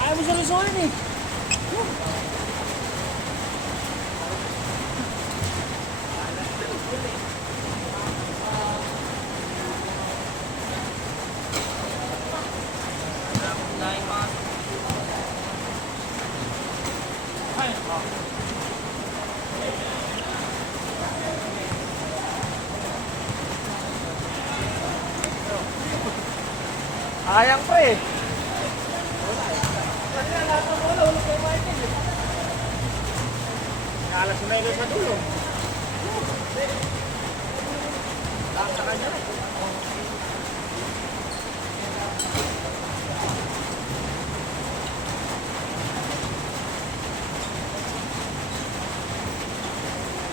Ayaw mo sa resolve eh. Sayang pa eh. Alas na ilo sa dulo. Lakas sa kanya.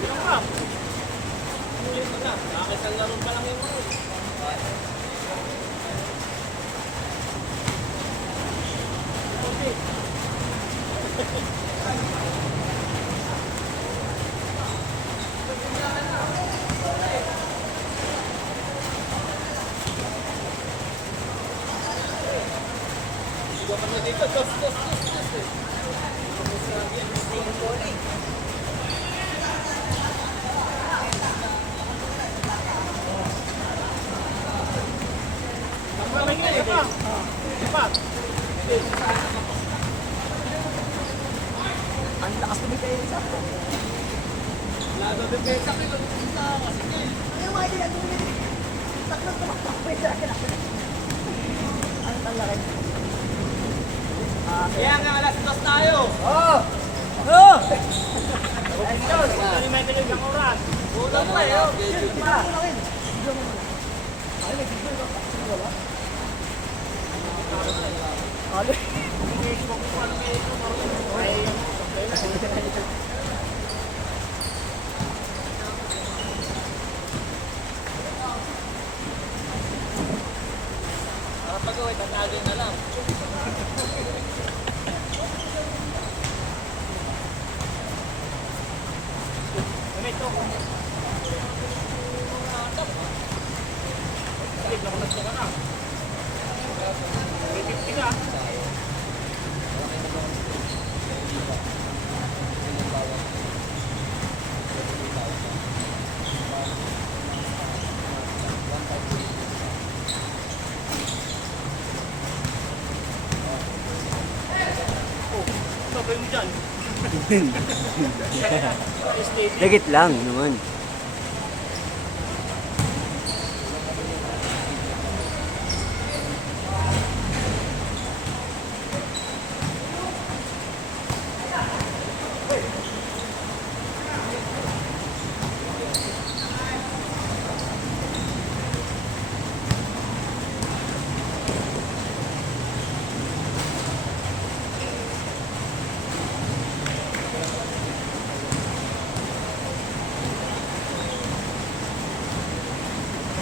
Yung ka. Nakakisang laro pa lang yung mga. Ang lakas tumigay sa ako. Lalo din kayo sa akin. Ano mga hindi natin tumigay? Takot tumaktakbo yung dala. Ano talakay? Kaya nga alas 2 tayo. Oo! Oo! Ito ni Michael yung oras. Ulang pa yun. Yun pa. Ay, may video ba? Sino wala? Ano? Pag-uwi, tatagin na lang. Ito. Balik na ko na ka na. 350 ka. Sabay mo dyan. Dagit lang naman.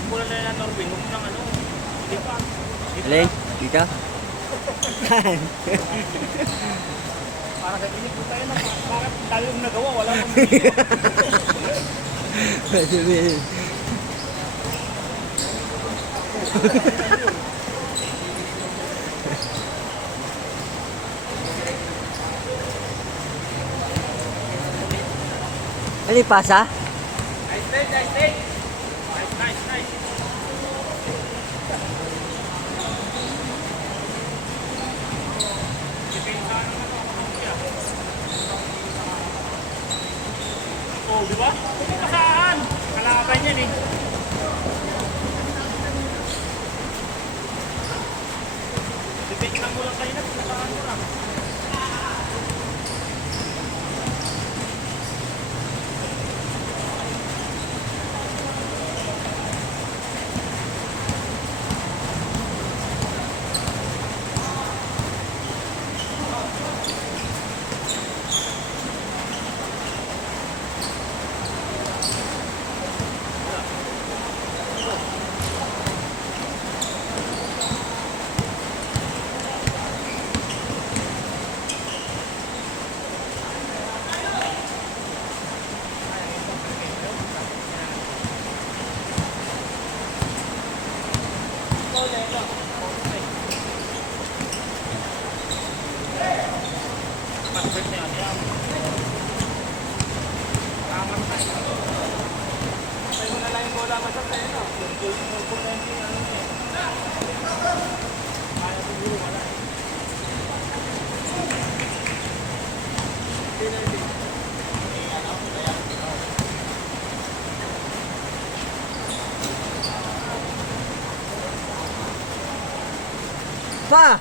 Mula na yan, Norwin. Huwag nang ano. Hindi pa. Alay, dito. Para sa pinig mo tayo na. Bakit tayo yung nagawa? Wala pang video. Ano yung pasa? Nice day, nice day. Nice, nice. Oh, di ba? Hindi pa saan. Kalaban yan eh. Titignan mo lang kayo na. Saan mo lang. wala masasaya, no? Turbulente, ano eh. Kaya siguro wala eh. Pa!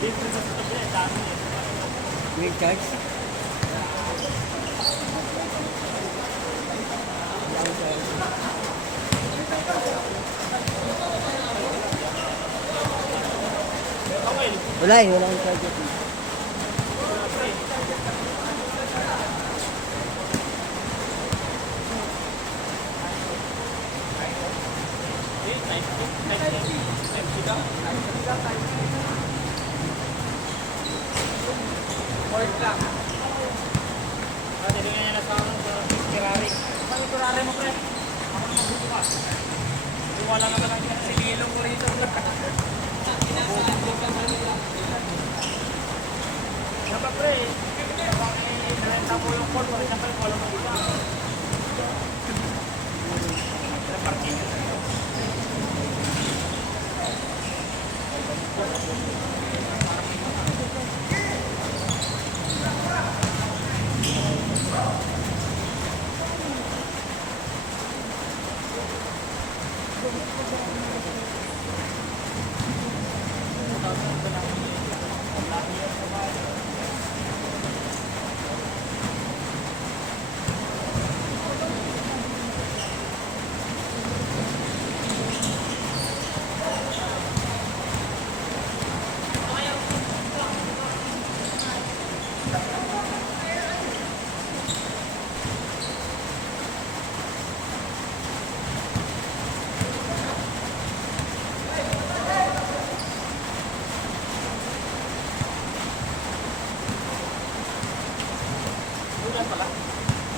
Dito sa tabi, dami eh. Quick charge? Okay. Wala eh, wala akong charger. Work lang. Titingnan niya na sa akin sa Ferrari. Ano yung Ferrari mo, pre? Ako na magbubukas. Wala naman lang yung sinilong ko rito. Dapat, pre, nalenta mo yung call, wala naman wala mo iba. Parking.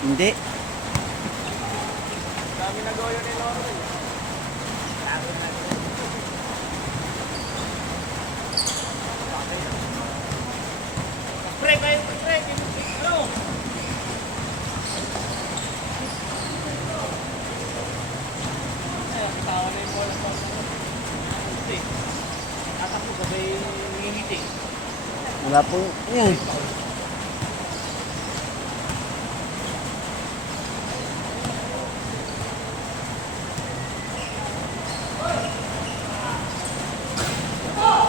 Hindi. Dami nagawa yun ni Loro. Pre, kayo, pre, ano? Tawa na yung bola. Tatakbo ka ba yung ngingiti? Wala po. Yan. Oo.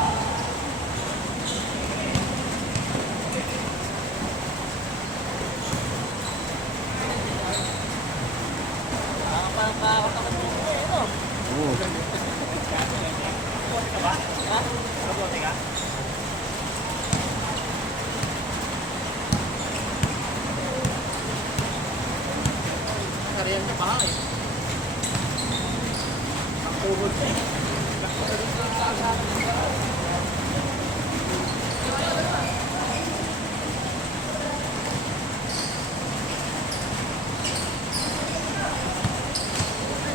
Kabote ka ba? Ha? Kabote ka? Kariyan ka pa eh. Ang pugod ka eh.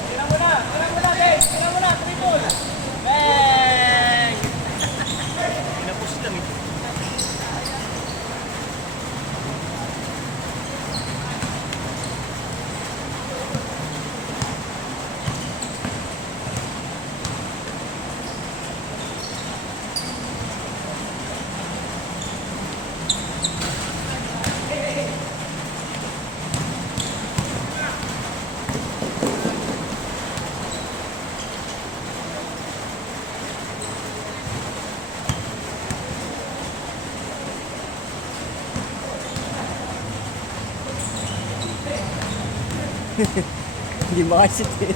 Tingnan mo na, Dave! Tingnan mo na, triple! Bang! Pinapos lang eh. Hindi makasit eh.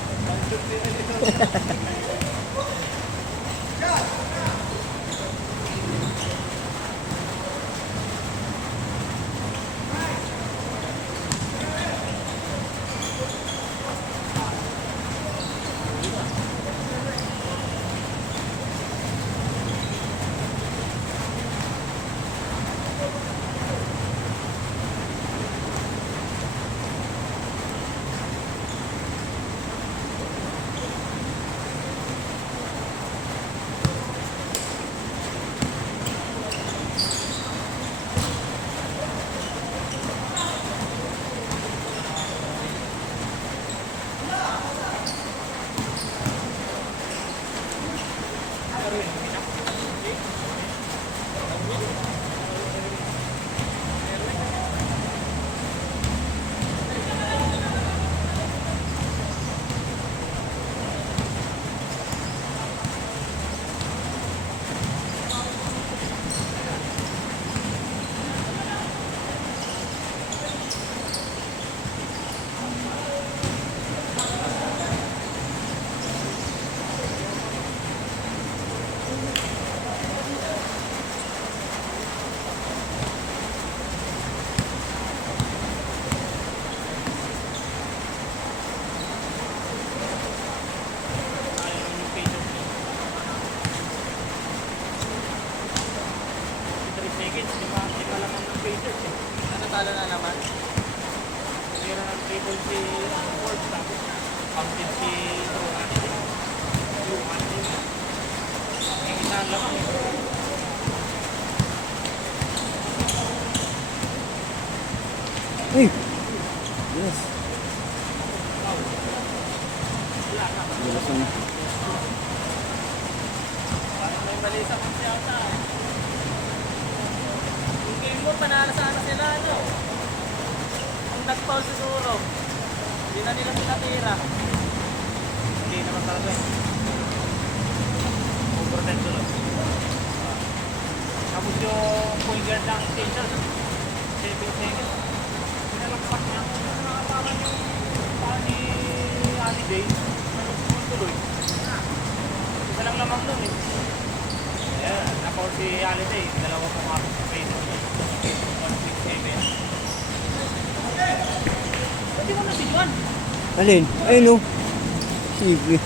Talo na naman. Meron ng triple si Ford. Tapos counted si Luman. Yung isa ang lamang. Uy! Yes. Wala na. Yes, ano. Parang may mali sa kung siyata. Yung game mo, panalo sana sila, ano? Ang nag-foul siguro. Hindi na nila pinatira. Hindi naman talaga eh. Overtime tuloy. Tapos yung point guard ng Sixers, 7 seconds. Pinalagpak niya. Nakakapakan yung paa ni Holiday. Nalagpak tuloy. Isa lang lamang nun eh. Ayan, na-foul si Holiday. Dalawa pong kapit sa face. 1-6-7. Ba't di mo nabidyoan? Alin? Ayun o. Sige.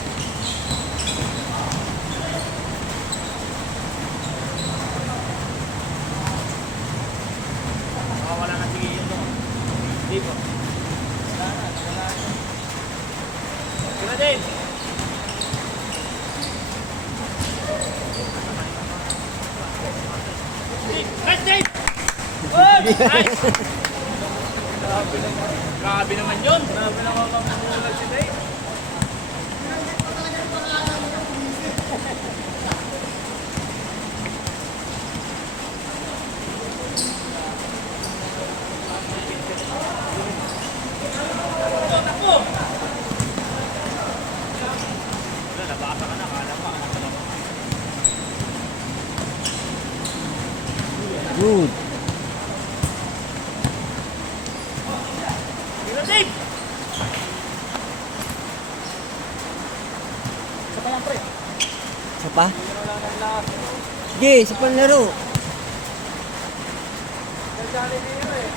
Wala na sige yun doon. Dito. Wala na. Kira din. Nice save! Oh, nice! Grabe naman yun. Grabe naman mamulag si Dave. Takbo! Wala, nabasa ka na. Kala pa. Good. Kira Dave! Isa pa lang pre. Isa pa? Meron lang ng last. Sige, isa pa laro. Nagdali dito eh.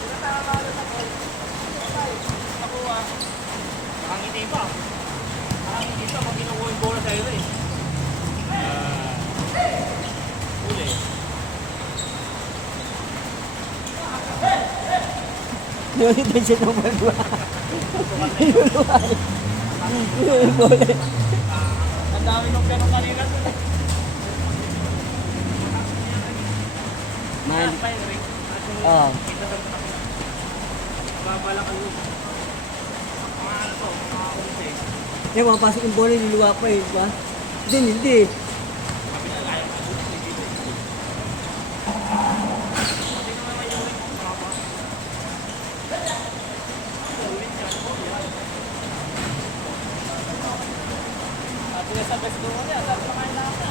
Sila nakakalo sa ball. Okay. Nakuha. Nakangiti pa. Nakangiti pa pag kinukuha yung bola sa'yo eh. Uli. Yung intention ng balwa. Yung bola. Ang dami nung ganong kanina. Man. Oo. Oh. Babalak ang loop. Mga ano to, mga kumse. Yung mapasok yung bola, niluwa pa eh, diba? Hindi. Sabi na kaya ka loop. Hindi naman may ulit kung saka. Ulit yan. At yung sa best doon niya, sabi na kain lang na.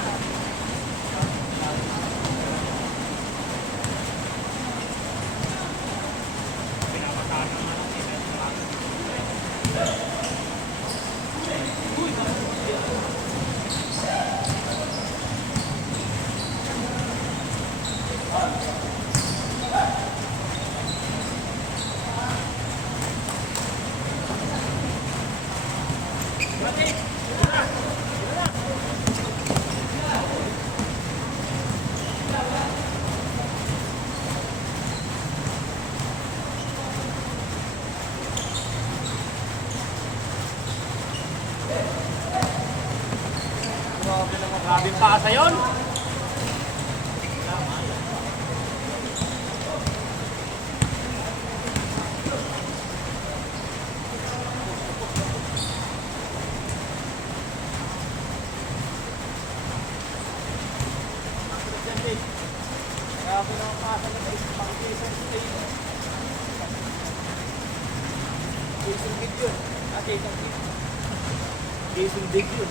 Grabe pa sa yon. Grabe naman pa sa pang Jason State. Jason Big yun. Jason Big. Jason Big yun.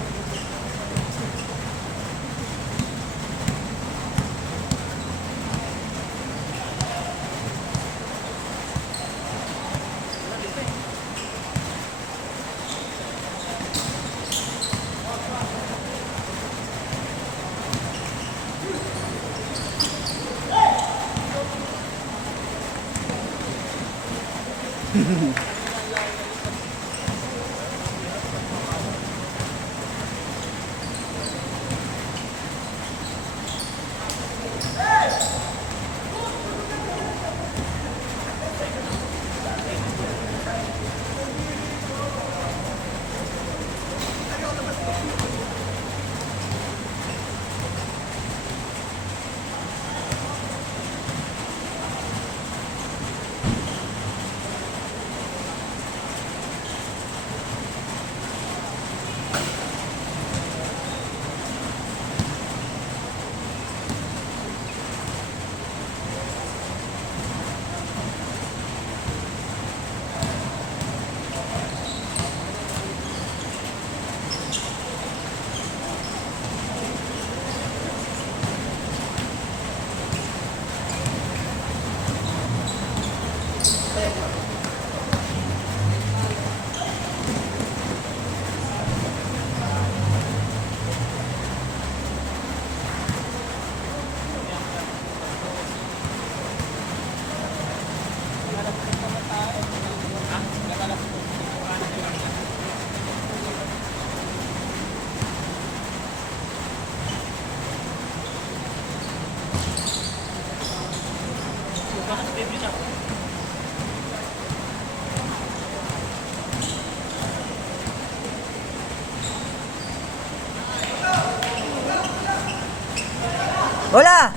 Bola!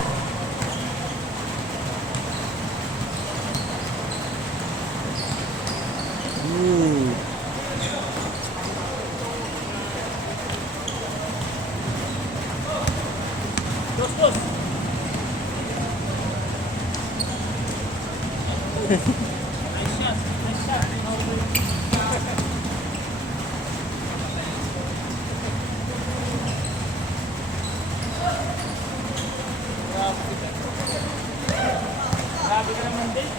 Dos, dos. Nice shot. Nice shot. Grabe ka naman din.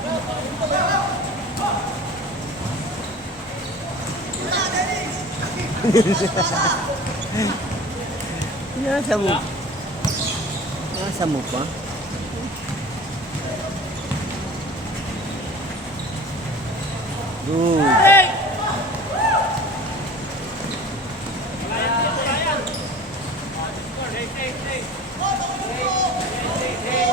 Nasa mo. Nasa mo pa? Good. Hey! Wala yan, wala yan. Score, hey, hey, hey. Hey, hey, hey.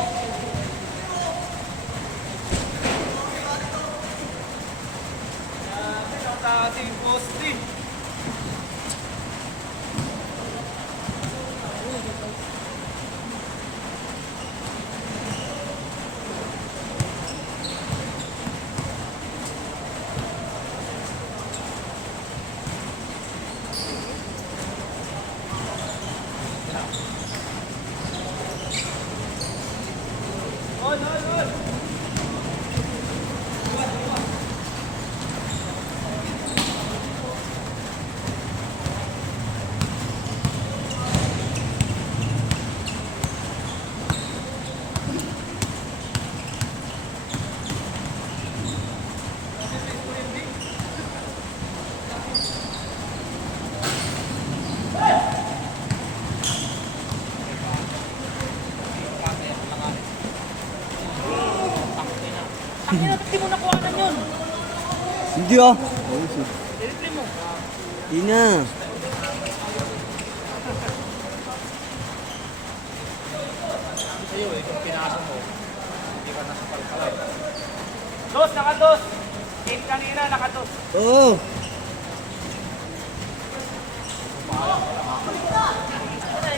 Grabe ang ating poste. Hoy, hoy, hoy. Tangina, ba't di mo nakuhanan yun? Hindi ah. I-replay mo. Hindi na. Sa'yo eh, kung pinasa mo, hindi ka nasa palpalay. Dos, nakados. Team kanina, nakados. Oo.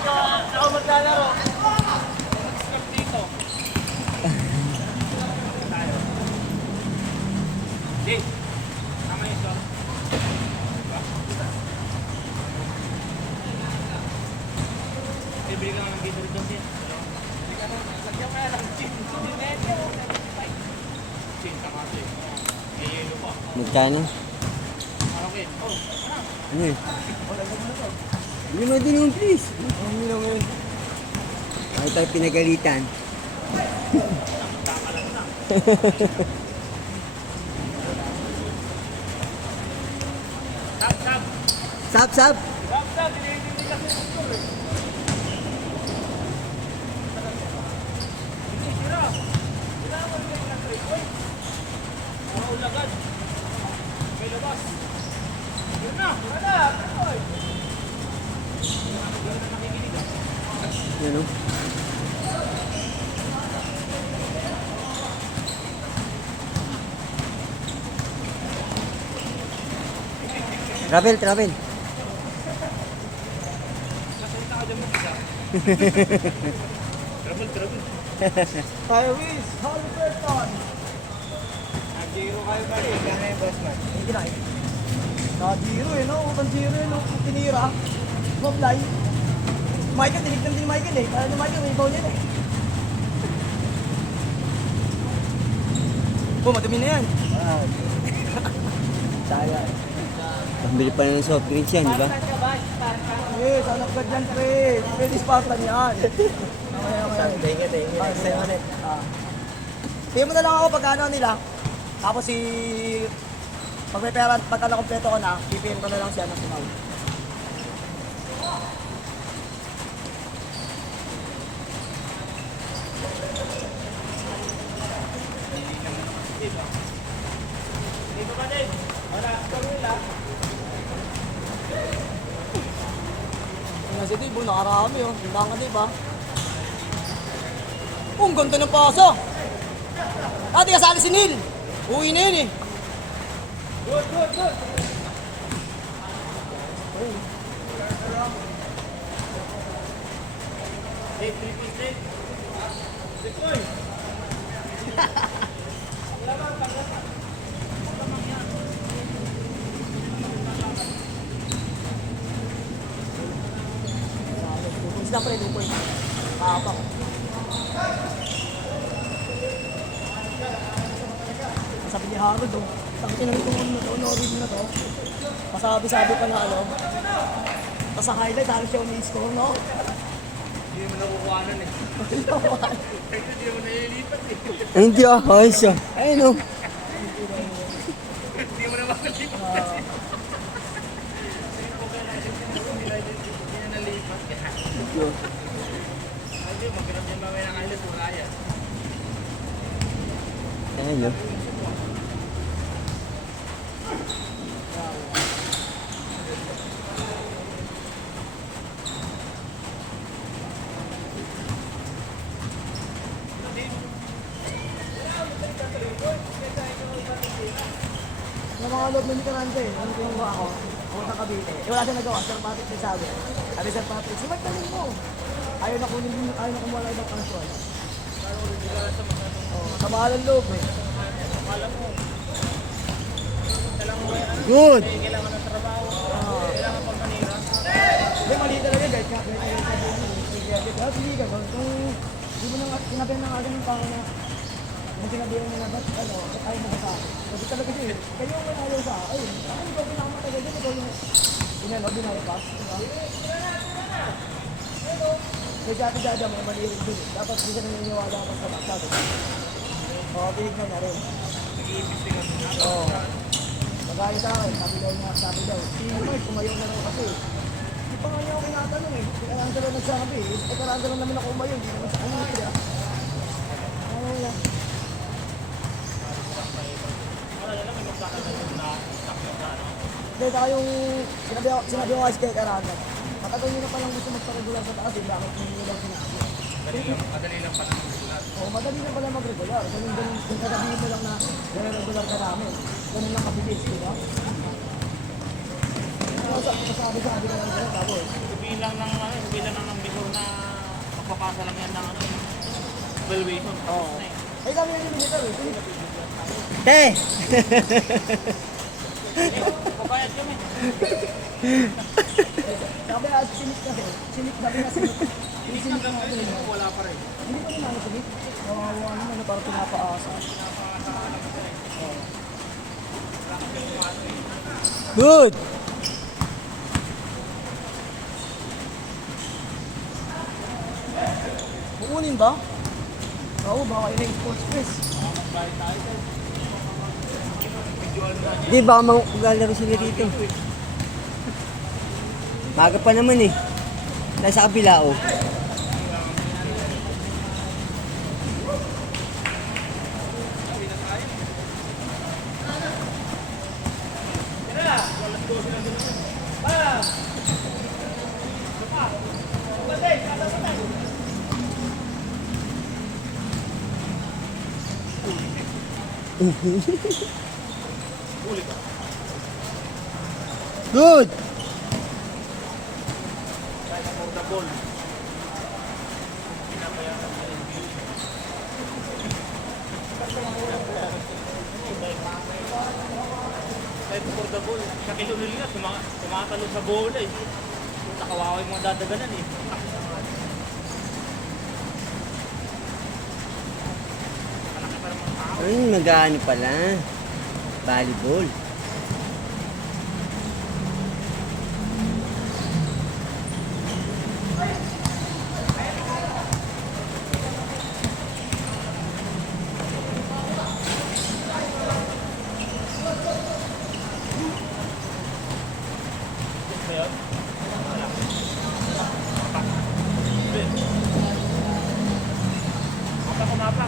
Ikaw maglalaro. Mag-step dito. Tayo. Di. Tama yung shot. Bibili ka nga ng dito rin din. Lagyan mo na lang chin. Chin, tama ito eh. May yelo pa. Magkano? Okay. Oh, Ano eh? Hindi mo din yung please. Ano lang yun? Ay tayo pinagalitan. tama lang na. Sab, sab. Sap, sap. Sab, sab. Dinidindi kasi yung score eh. Hindi, sira. Kailangan mo yung nag-3 point. Para ulagad. May labas. Yun na. Wala. Oy. Yun na nakikinig. Yan o. Travel, travel. Nasalita ka dyan mo isa. Trouble, trouble. Tyrese Halliburton. Nag-zero kayo ba rin? Kaya yung boss man. Hindi na eh. Naka-zero eh, no? Utang zero eh, no? Tinira. Mag-fly. Michael, tinignan din Michael eh. Kaya ni Michael, may ball yan eh. Oh, madumi na yan. Saya. Pambili pa na ng soft drinks yan, di ba? Yes, anak ka dyan, pre. Pwede spot lang yan. Thank you. Next time ulit. Tingnan mo na lang ako pag ano nila. Tapos si... Pag may pera, pagka nakompleto ko na, pipin ko na lang siya ng sumaw. Dito ka din. Wala. Gawin lang. Tingnan si Dave, nakarami oh. Hindang ka Dave ah. Oh, ang ganda ng pasa. Di kasali si Neil. Uwi na yun eh. Good, good, good. Isda pa rin lupoy. Kapak. Sabi ni Harold, oh, tangin na itong ano na to, Norway na to. Masabi-sabi pa na ano. Tapos sa highlight, halos siya umi-score, no? Hindi mo nakukuhanan eh. Hindi mo nalilipat eh. Hindi ayos siya. Ayun o. Hindi mo na makalipat. Hindi na nalipat. Hindi, magkano din mamaya ng island, wala yan. Ayun o. Yung mga loob na Nicaragua eh, nung kinuha ako, pumunta Cavite. Eh wala siya nagawa, Sir Patrick na sabi. Sabi Sir Patrick, sumagdalin mo. Ayaw na kumuha ng ibang kansyon. Sa mahal ang loob eh. Good. Kailangan ng trabaho. Kailangan pang Manila. Hindi, mali talaga guys. Kaya hindi ka, kung di mo nang sinabihan ng agad ng pangalan na kung sinabihan mo na ba't ano, ba't ayaw mo sa akin? Kasi talaga siya, kayo ang ayaw sa akin. Ano ikaw pinakamatagal din, ikaw yung binaypas, diba? Kaya si Ate Jaja, may mali rin dun. Dapat hindi ka naniniwala ako sa masyado. Oo, tinignan na rin. Nag-iimbestigan mo na. Oo. Magaya sa akin, sabi daw, si Mike, kumayaw na lang kasi. Di pa nga niya ako kinatanong eh. Si Karanda lang nagsabi eh. Si Karanda lang naman ako umayaw, hindi naman sa ano nila. Ano yan? Wala na lang, may magkakaroon na takyo na ano. Hindi, saka yung sinabi ko kasi kay Karanda. Matagal nyo na palang gusto magpa-regular sa taas eh. Bakit hindi nyo lang sinabi? Madali lang pa naman sila. Oo, madali na pala mag-regular. Ganun, kung sasabihin mo lang na regular ka namin. Ganun lang kabilis, di ba? Sabi ka lang sila, tapos. Sabihin lang ng before na magpapasa lang yan ng ano, evaluation. Oo. Ay, kami yung militar eh. Te! Pagbayad kami. Sabi na, sinik kasi. Sabi na sinik. Hindi na gagawin, wala pa rin. Hindi pa rin ano sinik. Kawawa naman, parang pinapaasa. Good. Kukunin ba? Oo, baka yun yung sports quiz. Di baka maglalaro sila dito. Maga pa naman eh. Nasa kabila oh. Good. For the ball. Kahit for the ball, sa kilunil nga, tumakalo sa bola eh. Nakawaway mga dadaganan eh. Mag-ano pala. Volleyball.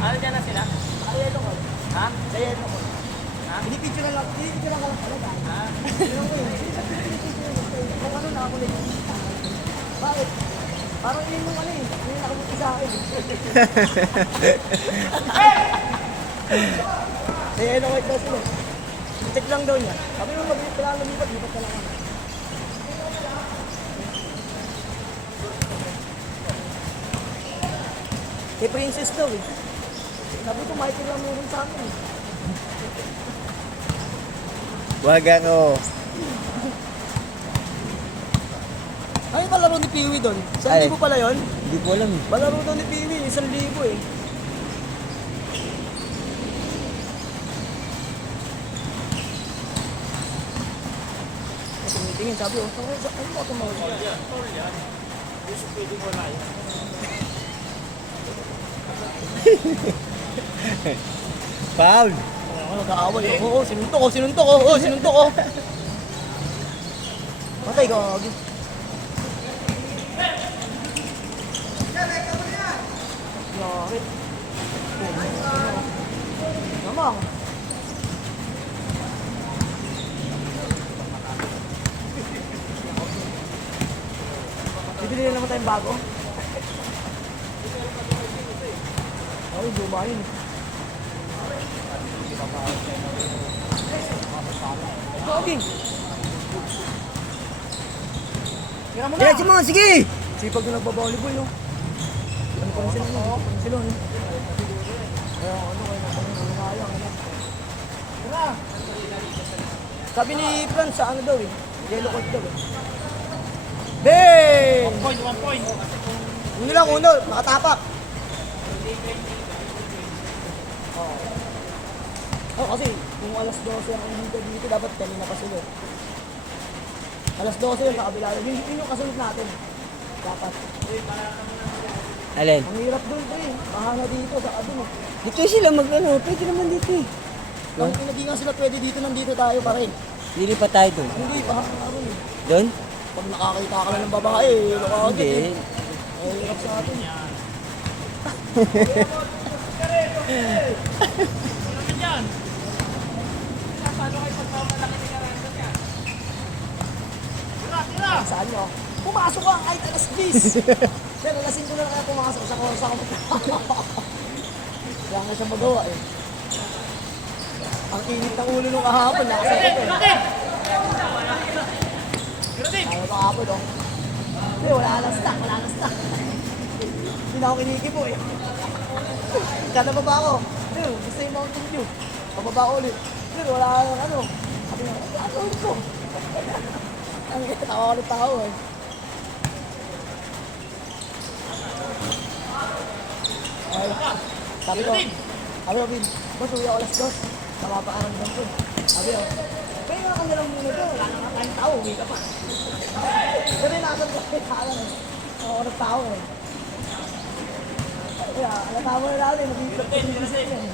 Ano dyan na sila? Ay, ito ko. Ha? Ay, ito ko. Ha? Pinipicture lang ka lang talaga. Ha? Ganun ko yun. Kung ano na ako na yun. Bakit? Parang yun yung ano eh. Yun yung nakabuti sa akin. Ay, ano ko ito sila. Check lang daw niya. Sabi mo mag-lipat ka lang lumipat. Lipat ka lang ano. Kay Princess daw eh. Sabi ko, Michael lang meron sa akin eh. Wag ako. Ano yung palaro ni Piwi doon? 1,000 Ay. pala yun? Hindi ko alam. Palaro daw ni Piwi, 1,000 eh. Tingin, sabi ko, ano ba itong mga yan? Tol yan. Gusto pwedeng wala yan. Foul. Ano, nag-aaway. Oo, sinuntok ko, sinuntok ko. Oo, sinuntok ko. Matay ka, Agi. Yari. Namang. Bibili na naman tayong bago. Ay, lumayin. Gaging. Kaya mo na. Diretso mo, sige! Sipag na nagbabalibol, no? Ano pa rin sila, no? Ano sila, no? Kaya ano, kaya ano. Tara! Sabi ni Franz, sa ano daw eh? Yellow court daw eh. Bang! 1 point, 1 point. Uno lang, uno. Nakatapak. Oh, kasi kung alas 12 ang hindi dito, dapat kanina pa sila. Alas 12 yung kakabila. Yun yung kasunod natin. Dapat. Alin? Ang hirap doon, pre. Mahanga dito sa ano. Dito sila mag-ano. Pwede naman dito eh. Kung hindi nga sila pwede dito, nandito tayo pa rin. Dili pa tayo doon. Hindi, bahang nga rin. Doon? Pag nakakita ka lang ng babae, lukawag Hindi. eh. Ay, hirap sa atin. Ano naman yan? Paano kayo pagpamalaki ni Karanda niya? Tira, tira! Saan nyo? Pumasok ka kahit alas 10. Sir, alasin ko na kaya pumasok sa kursa ko. Kaya nga siya magawa eh. Ang init ng ulo nung kahapon, nakasakit eh. Grabe! Grabe! Ayaw kahapon oh. Hindi, wala lang stock, wala lang stock. Hindi na ako kinikipo eh. Kada baba ako. Sir, gusto yung Mountain Dew. Pababa ko ulit. Sir, wala lang ano. Sabi nga, ano ito? Ang tawa ko ng tao eh. Ay, sabi ko, Bin, boss, uwi ako alas 2. Tama pa ang ramdam ko. Sabi ko, kaya nga ka nalang muna ito. Wala na nga tayong tao, uwi ka pa. Pero nasa ko, kaya nga. Ako ng tao eh. Kaya, alatama na natin, mag-iitlog ko yung isip yan.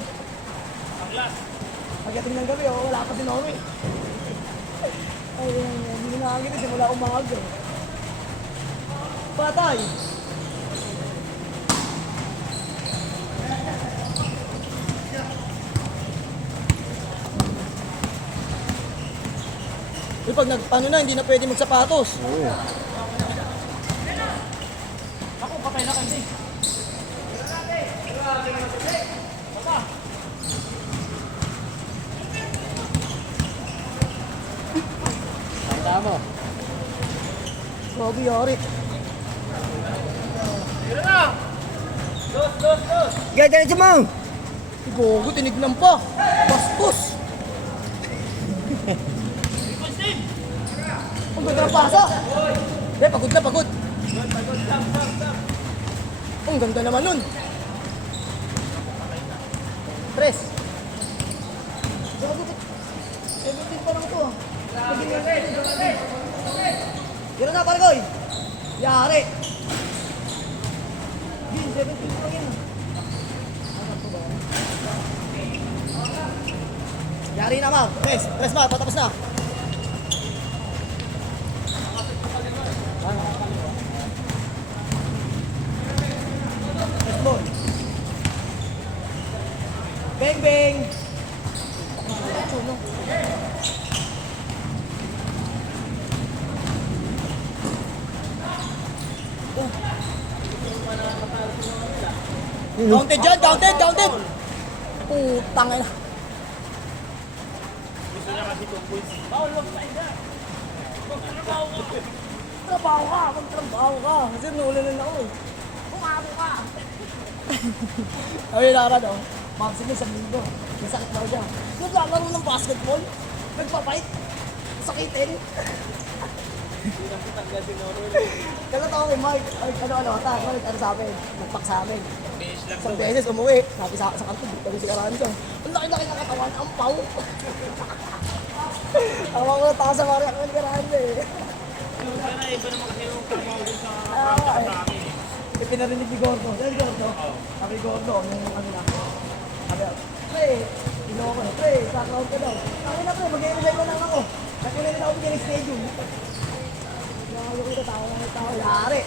Pagdating ng gabi, oh, wala pa si Nomi. Ay, hindi na nakakita, simula umaga. Patay! Uy, pag nagpano na, hindi na pwede magsapatos. Oo. Ako, patay na kasi. Tanda mo. Grabe, yari. Tira na! Dos, dos, dos! Sige, diretso mo! Gogo, tinignan pa. Bastos. Defense team! Ang ganda ng pasa. Pagod na, pagod. Ang ganda naman nun. Tres. 17 pa lang ito. Tira na, Pargoy. Yari. Gin, 17 pa lang yan. Yari na, Mar. Tres, Mar. Patapos na. Ball. Bang bang. Counted dyan, counted. Putang ina. Gusto niya kasi 2 points. Bawal lang sa ina! Magtrabaho ka. Kasi nuulan na ako eh. Gago ka! Ay, nakaraan oh. Ma'am, sige, sa linggo. May sakit daw siya. Naglalaro ng basketball. Nagpapight. Sakitin. Kalatawa kay Mike. Ay, ano, sa amin. Nagpak sa amin. Isang beses umuwi. Sabi sa kanto, dito rin si Aranza. Ang laki-laki ng katawan, ang pau. Tawa ko na sa Maria Kwan Aranza eh. Sana iba naman kasi yung trabaho dun sa sa amin eh. Pinarinig ni Gordo. Dahil Gordo. Sabi Gordo, yung ano na. Sabi, pre, ino ko na, pre, background ka daw. Sabi na pre, mag-i-resign na lang ako. Kasi na rin ako bigyan ng stadium. Nakalo ko ito, tao lang yung tao. Yari.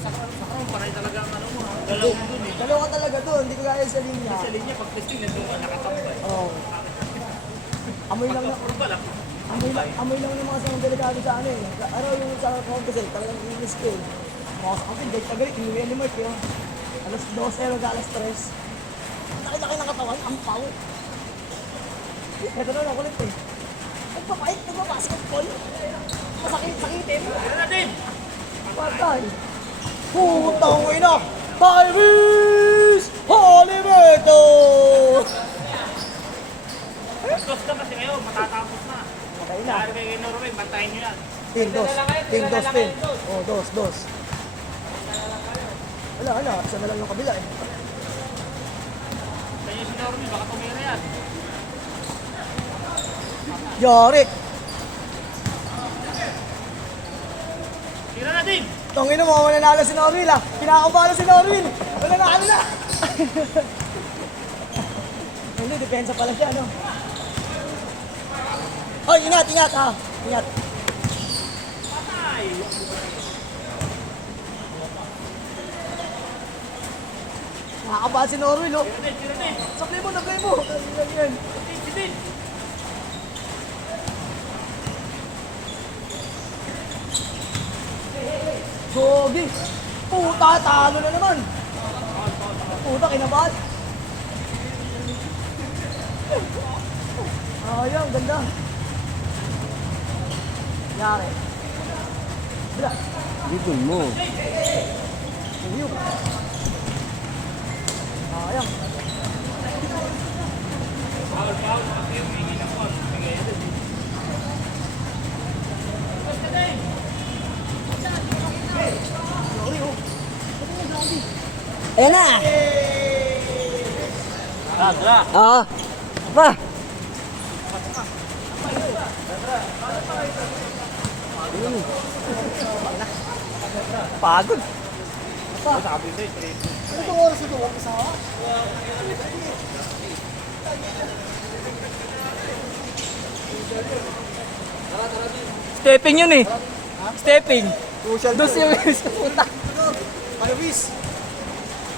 Sakang panay talaga ang ano mo. Dalaw dun eh. Dalawa talaga doon, hindi ko kaya sa linya. Sa linya, pag testing, nandun ka nakatambay. Oo. Amoy lang na, Pagka-approve lang. amoy lang ng mga sanong delikado sa ano eh. Araw yung sa Congress, talagang English ko eh. Mga sa kapit, dahil tagalit, inuwi ni Mark yun. Alas 12, alas 3. Ang laki-laki ng katawan, ang pao. Ito na lang kulit eh. Nagpapait, nagpabasketball. Masakit-sakitin. Tira na din! Patay. Putang ina! Tyrese Haliberto! Dos ka kasi kayo, matatapos na. Okay na. Dahil kay Norway, bantayin nyo yan. Team dos. Team dos, team. Oh, dos. Wala. Isa na lang yung kabila eh. Kaya si Norway, baka tumira yan. Yari! Tira na din! Tangina mo, mananalo si Norville ah. Pinakabalo si Norville. Mananalo na! Hindi, depensa pala siya, no? Hoy, ingat ha. Ingat. Patay! Nakakabalo si Norville, oh. Tira din! Sablay mo. Yan. Si din! Gogi! Puta, talo na naman! Puta, kinabahan! Ayun, ganda! Yari! Bila! Dito mo. Ayun! Ayun! Foul! Yung hingi ng foul. Bigay yan din. Basta din! Ayan na! Agra! Oo. Pa! Pagod! Sabi sa'yo, 3-2. Ano itong oras ito? Huwag kasama? Stepping yun eh. Stepping. Dos yung puta. Payawis.